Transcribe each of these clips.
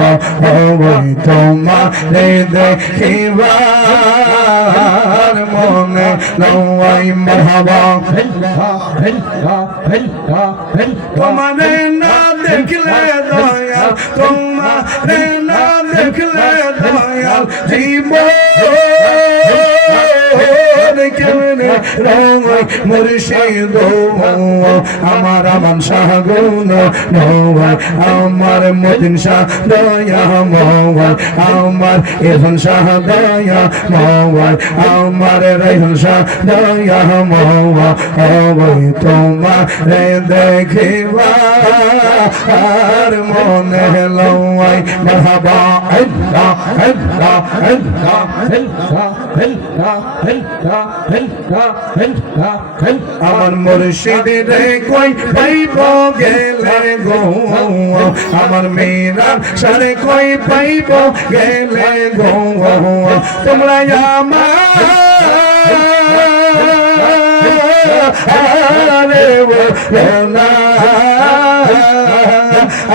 ওই তোমারে দেখিবার মনে লওয়াই মারহাবা তোমারে না দেখলে দয়াল তোমারে না দেখলে দয়াল জীবন কেমনে রঙই মুর্শিদ আমার আমান শাহ গুণ নওয়াই আমার মতিন শাহ দয়া মওয়াই আমার ইরফান শাহ দয়া মওয়াই আমার রাইহান শাহ দয়া মওয়াই তোমারে দেখিবার মনে লওয়াই মারহাবা আল্লাহ আল্লাহ আল্লাহ আমার মুর্শিদের কই পাইব গেলে গো আমার মেয়েরা সারে কই পাইব গেলে গো তোমরা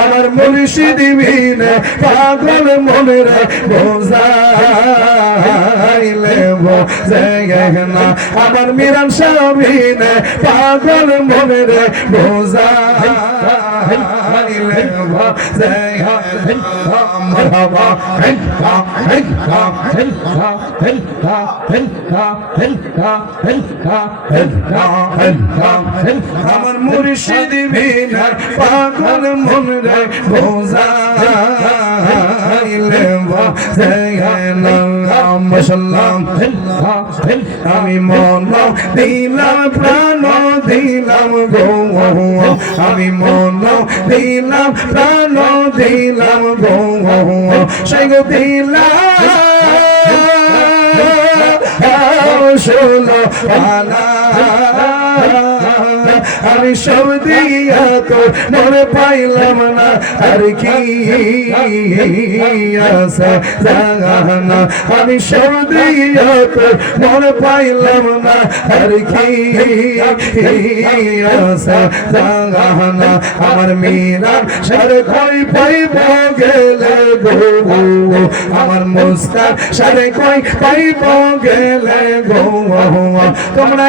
আমার মুর্শিদ বিনে পাগল মনের বোঝাইলে বোঝাইনা আমার মিরান সাবিনে পাগল মনের বোঝাইলে বোঝাইনা মারহাবা আমার মুর্শিদ বিনে পাগল মনরে বোঝাইলে বোঝাইনা মাশাআল্লাহ আমি মন দিলাম প্রাণ দিলাম গো আমি মন দিলাম প্রাণ দিলাম গো সেই গো দিলাম শোনো আনা আমি সব দিয়া তো মনে পাইলাম না আর কি আশা জাগানা আমি সব দিয়া তো মনে পাইলাম না আর কি আশা জাগানা আমার মীরা সারে কই পাইব গেলে গো আমার মুস্তাক সারে কই পাইব গেলে গো তোমরা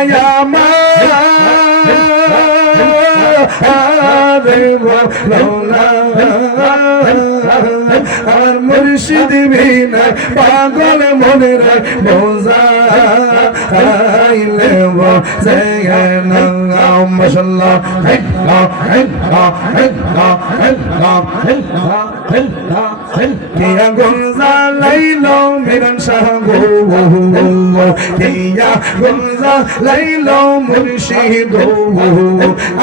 আমার মুর্শিদ বিনা পাগল মনের বোঝাইলে বোঝাইনা মাশাআল্লাহ কিয়া গুনজা লাইলো মিরান শাহ গো কিয়া গুনজা লাইলো মুর্শিদ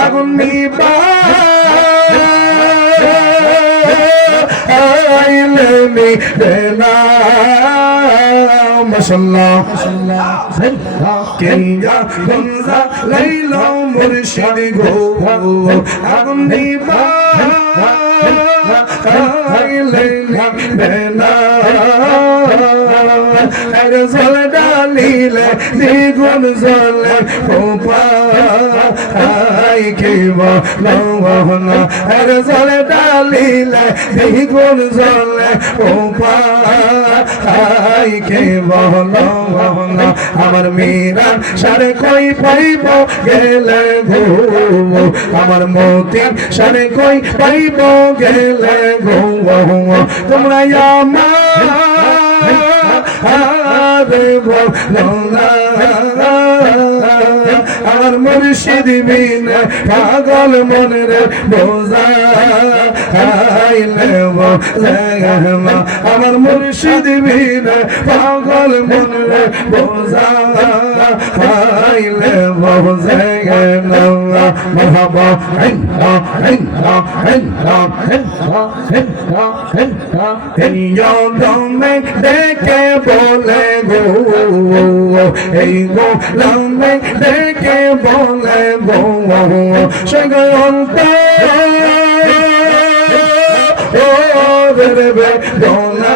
আগুন নিবা আইলে মি দেনা মাশাআল্লাহ কিয়া গুনজা লাইলো মুর্শিদ গো আগুন নিবা আইলে মি দেনা আর জলে ডালিলে দ্বিগুণ জলে পোপা আই কেব লওনা আর জলে ডালিলে দ্বিগুণ জলে পোপা আই কেব লওনা আমার মীরা সারে কই পাইব গেলে গো আমার মতি সারে কই পাইব গেলে গো তোমরা আমার মুর্শিদ বিনে পাগল মনের বোঝাইলে বোঝাইনা আমার মুর্শিদ বিনে পাগল মনের বোঝাইলে বোঝাইনা মারহাবা দমে দেখে বলে গো এই গো লমে দেখে বলে গো সে গো ও রে বে দোনা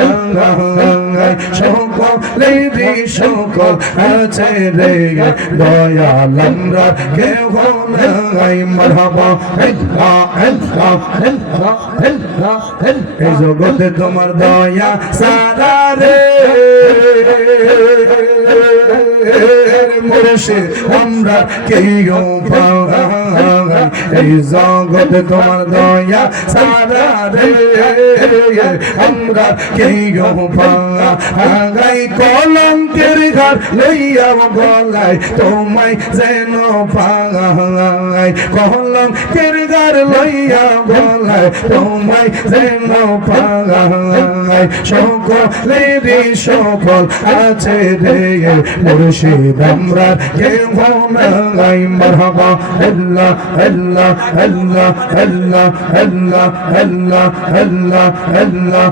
সাঙ্গাই সকলেরই সকল আছে রে দয়াল আমরা কেহ নাই মারহাবা এই জগতে তোমার দয়া সারা রে মুর্শিদ আমরা কেউ পাই এই জগতে তোমার দয়া সারা রে আমরা কেউ পাই কলঙ্কের ঘর লইয়া গলায় তোমায় যেন পাই কলঙ্কের ঘর লইয়া গলায় তোমায় যেন পাই সকলেরই সকল আছে রে মুর্শিদ আমরা কেউ নাই মারহাবা আল্লাহ আল্লাহ আল্লাহ আল্লাহ আল্লাহ আল্লাহ আল্লাহ আল্লাহ আল্লাহ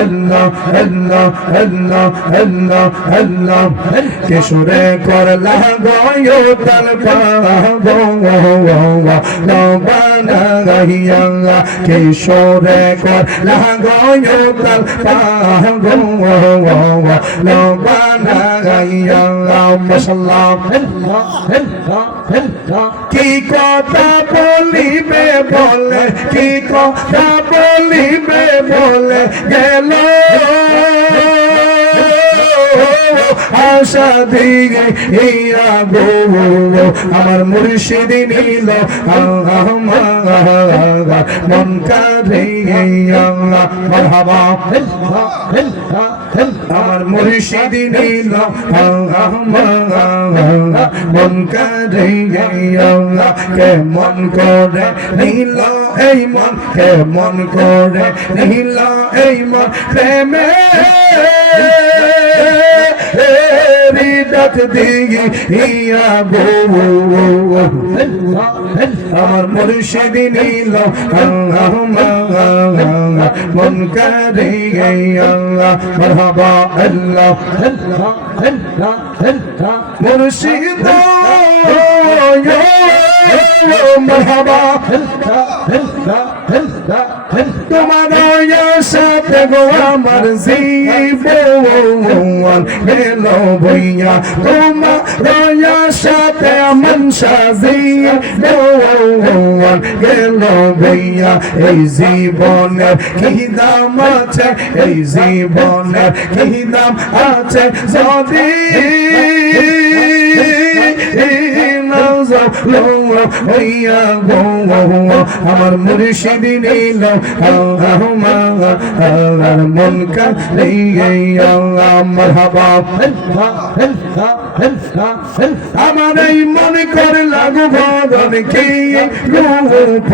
আল্লাহ আল্লাহ আল্লাহ আল্লাহ আল্লাহ কিশোরে করলা গয়ো তাল পাবো নবানা গাইয়া কিশোরে করলা গয়ো তাল পাবো নবানা গাইয়া মাশাআল্লাহ কি কথা বলিবে বলে কি কথা বলিবে বলে গেল আশা দিগে ইয়া গো আমার মুর্শিদ নীল মন কারে মারহাবা আমার মুর্শিদ নীল মন কারে কে মন করে নীল এই মন কে মন করে নীল এই মন প্রেমে ডাক দিগি ইয়া গো আমার মুর্শিদ নীল মন করে মারহাবা আল্লাহ মুর্শিদ মারহাবা তোমার সাথে গো আমার জীবন গেল বইয়া তোমার সাথে মন জীবন গেল বইয়া এই জীবনের কি দাম আছে এই জীবনের কি দাম আছে যদি আমার মুর্শিদ নীল আমার মন কারে মারহাবা আমার এই মন করে লাগু ভজন কি রূপ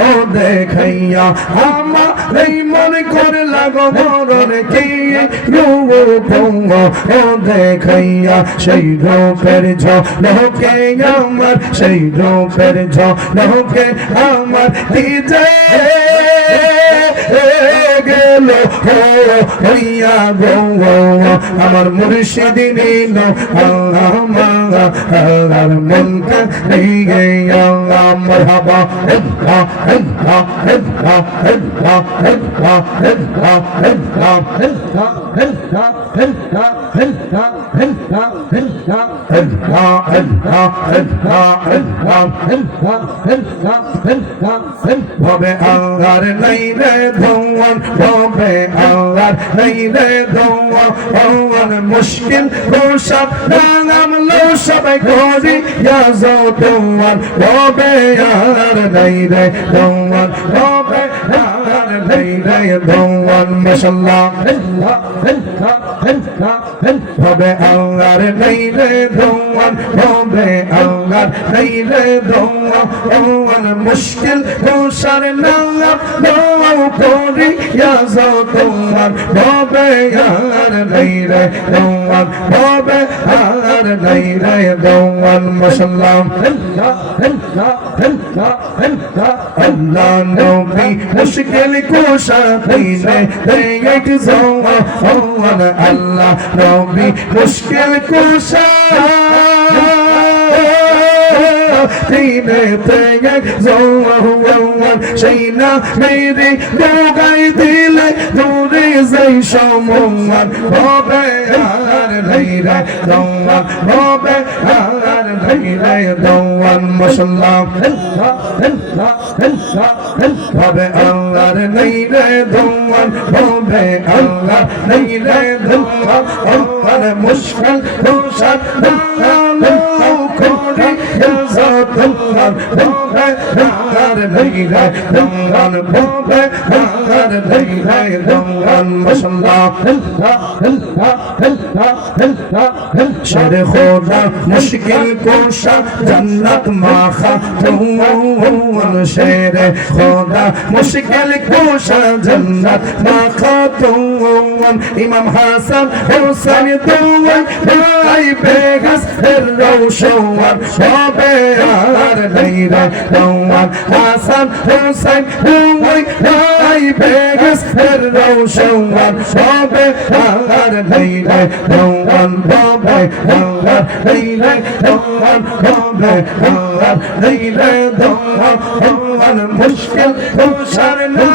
ও দেখাইয়া আমার এই মন করে লাগু ভজন কি রূপ ও দেখাইয়া সেই রূপের ঝলকে আমার সেই রূপের ঝলকে আমার দিতে গেল হইয়া গো আমার মুর্শিদ নীল আমার মন কারে মারহাবা ভবে আল্লাহর নাই রে ধোয়ান ভবে আল্লাহর নাই রে ধোয়ান মুশকিল সব নাম লো সবাই করি ইয়া যাও তোমার ভবে আর নাই রে ধোয়ান ভবে আর নাই রে ধোয়ান মাশাআল্লাহ ভবে আল্লাহর নাই রে ধোয়ান ভবে আল্লাহর নাই রে ধোয়ান মুশকিল সার নাম লো করি ইয়া যাও তোমার ভবে আর নাই রে ধোয়ান ভবে আর নাই রে ধোয়ান মাশাআল্লাহ আল্লাহ নবী মুশকিল কুশা দিনে দেখ জওয়ান আল্লাহ নবী মুশকিল কুশা দিনেতে জওয়ান সেই না মেরে দোগাই দিলে দূরে যাই সমান হবে আর নাই রে জওয়ান হবে আর নাই রে জওয়ান মাশাআল্লাহ হবে আর নাই রে জওয়ান হবে আর নাই রে জওয়ান আর মুশকিল খুশাল কোড়ি জাতমান হবে আর নাই রে জওয়ান হবে আর নাই রে জওয়ান মাশাআল্লাহ शेरे खुदा मुश्किल कोशा जन्नत माखा तुम शेरे खुदा मुश्किल कोशा जन्नत माखा तुम इमाम हसन हुसैन दुआई भाई बेगस रोशवान बाबे यार नहीं रे दुआन हसन हुसैन दुआई भाई बेगस रोशवान बाबे यार नहीं रे दुआन बाबे यार नहीं रे दुआन बाबे यार नहीं रे दुआन मुश्किल कोशर ना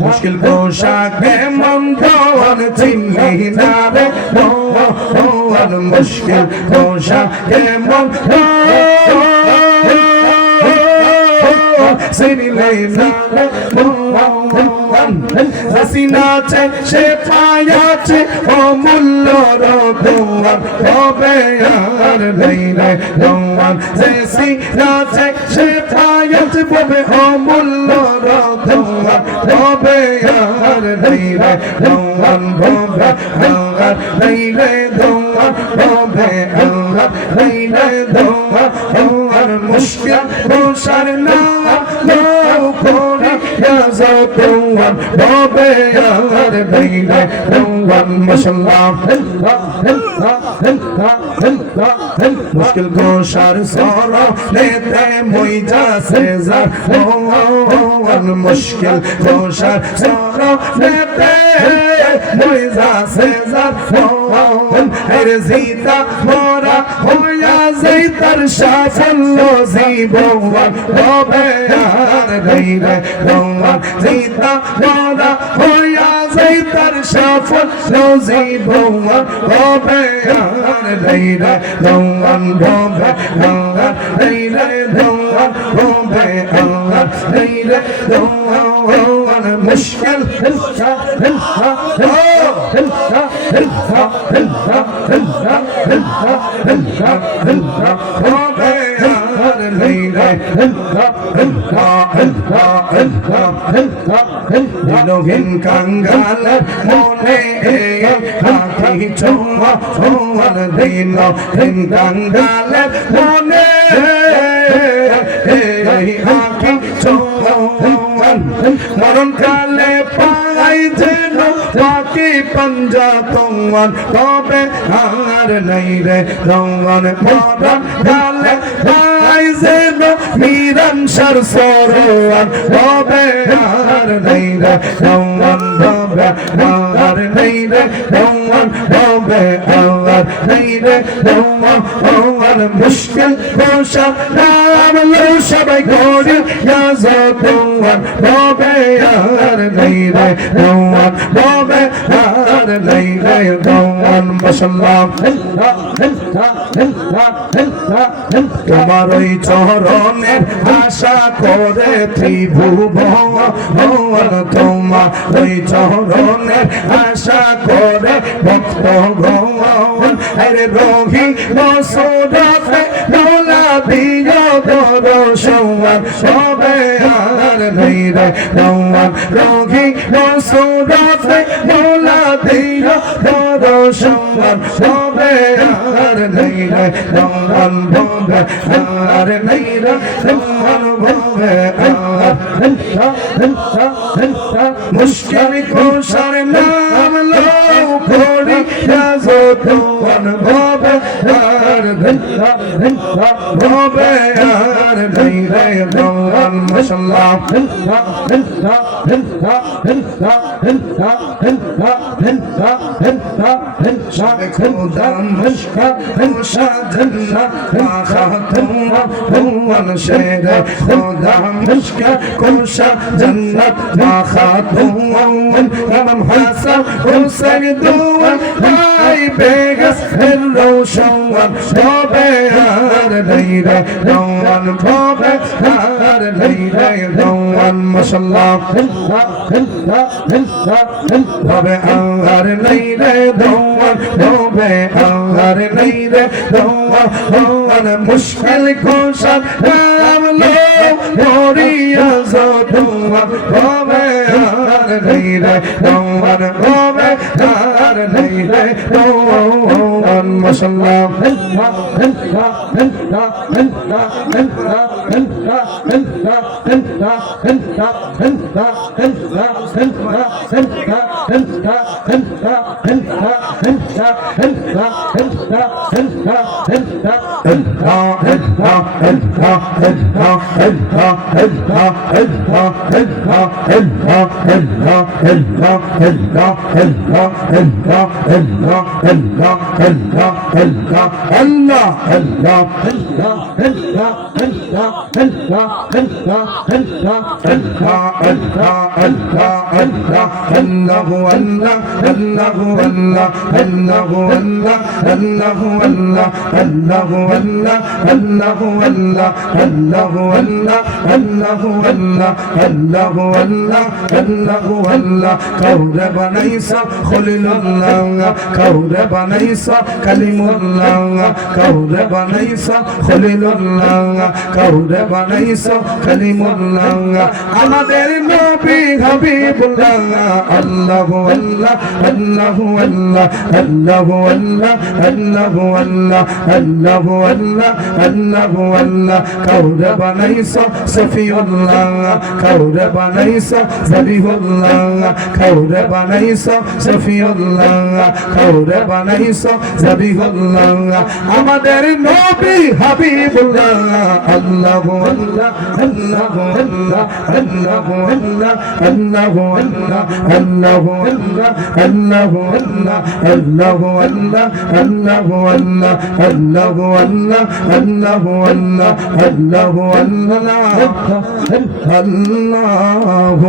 मुश्किल पोशाक मन धोवन चिन्ही नारे धोवन मुश्किल पोशाक मन सिनिले नारे হাসিনাছে সে পায়াছে অমূল্য রতন হবে আর নেই রে জওয়ান যে সিনাছে সে পায়াছে বলে অমূল্য রতন হবে আর নেই রে জওয়ান হবে আর নেই রে জওয়ান হবে আর নেই রে জওয়ান মুশকিল বসার না কোড়ি জাতমান বাবে আর নাই রে জওয়ান মাশাআল্লাহ মুশকিল গোশার সরা লেতে মইজা সেজার জওয়ান মুশকিল গোশার সরা লেতে মইজা সেজার জওয়ান এর জিতা মোরা হইয়া যাইতার সাফল্য জীবন হবে আর নাই রে জওয়ান জিতা মোরা হইয়া যাইতার সাফল্য জীবন হবে আর নাই রে জওয়ান হবে আর নাই রে জওয়ান হবে আর নাই রে জওয়ান মুশকিল দিনহীন কাঙ্গাল মনে হাকি চুমা চুমার দিনহীন কাঙ্গাল মনে হাকি চুমা মরণ কালে পাই যেন পাখি পঞ্জা তোমার তবে আর নাই রে জওয়ান মরণ কালে পাই যেন মিরানসার সরোয়ার তবে আর নাই রে জওয়ান তবে আর নাই রে জওয়ান তবে আর নাই রে জওয়ান মুশকিল বসা নাম লো সবাই গড়ি জাতমান তবে আর নাই রে জওয়ান তবে আর নাই রে জওয়ান মাশাআল্লাহ তোমার ওই চরণের আশা করে ত্রিভুবন তোমার ওই চরণের আশা করে ভক্ত গণ আরে রোহি বসুরফে দোলা দিও দর্শন সবে আর নাই রে জওয়ান রোহি বসুরফে দোলা দিও দর্শন সবে আর নাই রে জওয়ান ভবে আর নাই রে জওয়ান ভবে আর মুশকিল কোশার নাম লো করিয়া যতন ভবে আর ভবে আর নাই রে ভগবান মাশাআল্লাহ খোদা মুশকা মুশা জান্নাত খাতুন ভগবান শের খোদা মুশকা মুশা জান্নাত খাতুন ইমাম হাসান হুসাইন দুয়া ভাই বেগস রোশন ভবে আর নাই রে ভগবান ভবে আর নাই রে ভগবান মাশাআল্লাহ ভবে আর নাই রে ভগবান ভবে আর নাই রে ভগবান মুশকিল কোশা নাম লো করিয়া যতন ভবে আর নাই রে ভগবান ভবে আর নাই রে ভগবান মাশাআল্লাহ কাউরে বানাইছা খলিলুল্লাহ কাউরে বানাইছা কালিমুল্লাহ কাউরে বানাইছা খলিলুল্লাহ কাউরে বানাইছা কালিমুল্লাহ আমাদের নবী হাবিবুল্লাহ আল্লাহু আল্লাহ আল্লাহু আল্লাহ আল্লাহু আল্লাহ আল্লাহু আল্লাহ আল্লাহু আল্লাহ আল্লাহু আল্লাহ কাউরে বানাইছা সফিউল্লাহ কাউরে বানাইছা জবিহুল্লাহ কাউরে বানাইছা সফিউল্লাহ কাউরে বানাইছা জবিহুল্লাহ আমাদের নবী হাবিবুল্লাহ আল্লাহু আল্লাহ আল্লাহু আল্লাহ আল্লাহু আল্লাহ আল্লাহু আল্লাহ আল্লাহু আল্লাহ আল্লাহু আল্লাহ আল্লাহু আল্লাহ আল্লাহু আল্লাহ আল্লাহু আল্লাহ আল্লাহু আল্লাহ আল্লাহু আল্লাহ আল্লাহু